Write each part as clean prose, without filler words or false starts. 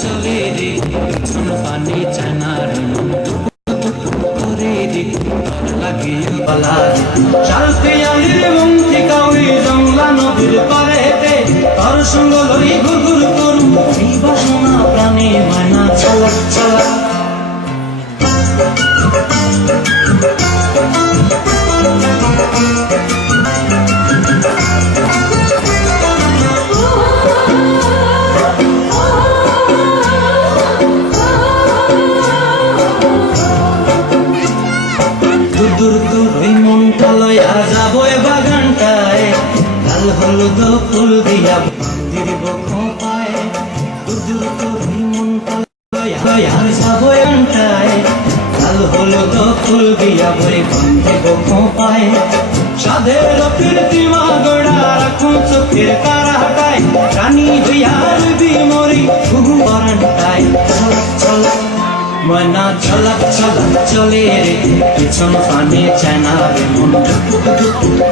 চলে রে পিছন পানি চানার করে রে লাগে শাল পিয়ালির মুক্তি কাউরি জংলা নদীর পারেতে তার সঙ্গ লই ঘুরঘুর করু এই বাসনা প্রাণে মানা চালাক চালাক লাল হলুদ ফুল দিয়া মন্দির খোপায় দূর তোর মনটা যাবো ঘন্টায় লাল হলুদ ফুল দিয়া বই মন্দির খোপায় সাধের কীর্তিমা গোড়া রাখুন চোখের তারা হাটায় রানী হইয়ার বিমরি ঘুঘু পরান্টায় ছলক ছলক ময়না ছলক ছলক চলে রে পিছন পানে চায়না রে মন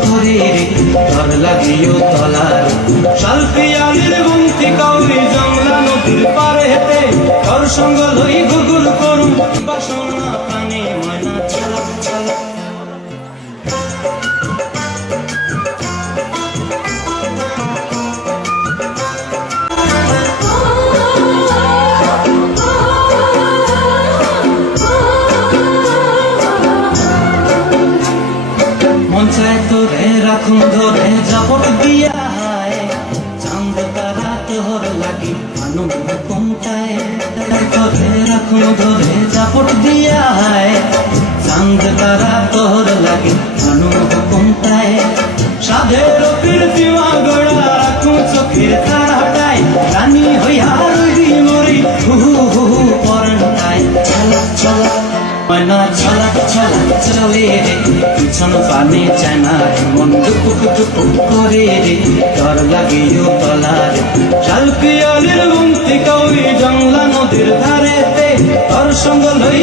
করে রে ডর লাগিও তলার শাল পিয়ালির গুমতি কাউরি জংলা নদীর পারে হেতে তোর সঙ্গ লই ঘুরঘুর করুন বাসনা প্রাণে ময়না ছলক ছলক তোরে রাখুন ধরে জাপট দিয়া চাঁদ তারা তোর লাগি আনন্দ কমটায় তোরে রাখুন ধরে জাপট দিয়া চাঁদ তারা তোর লাগি আনন্দ কমটায় সাধের কীর্তিমা গোড়া রাখুন চোখের তারাটায় রানী হইয়া রইবি মরি হু হু পরান্টায় ছলক ছলক ময়না ছলক ছলক চলে রে পিছন পানে চায়না মন টুকুক টুকুক করে রে ডর লাগিও তলার শাল পিয়ালির গুমতি কাউরি জংলা নদীর ধারেতে তোর সঙ্গ লই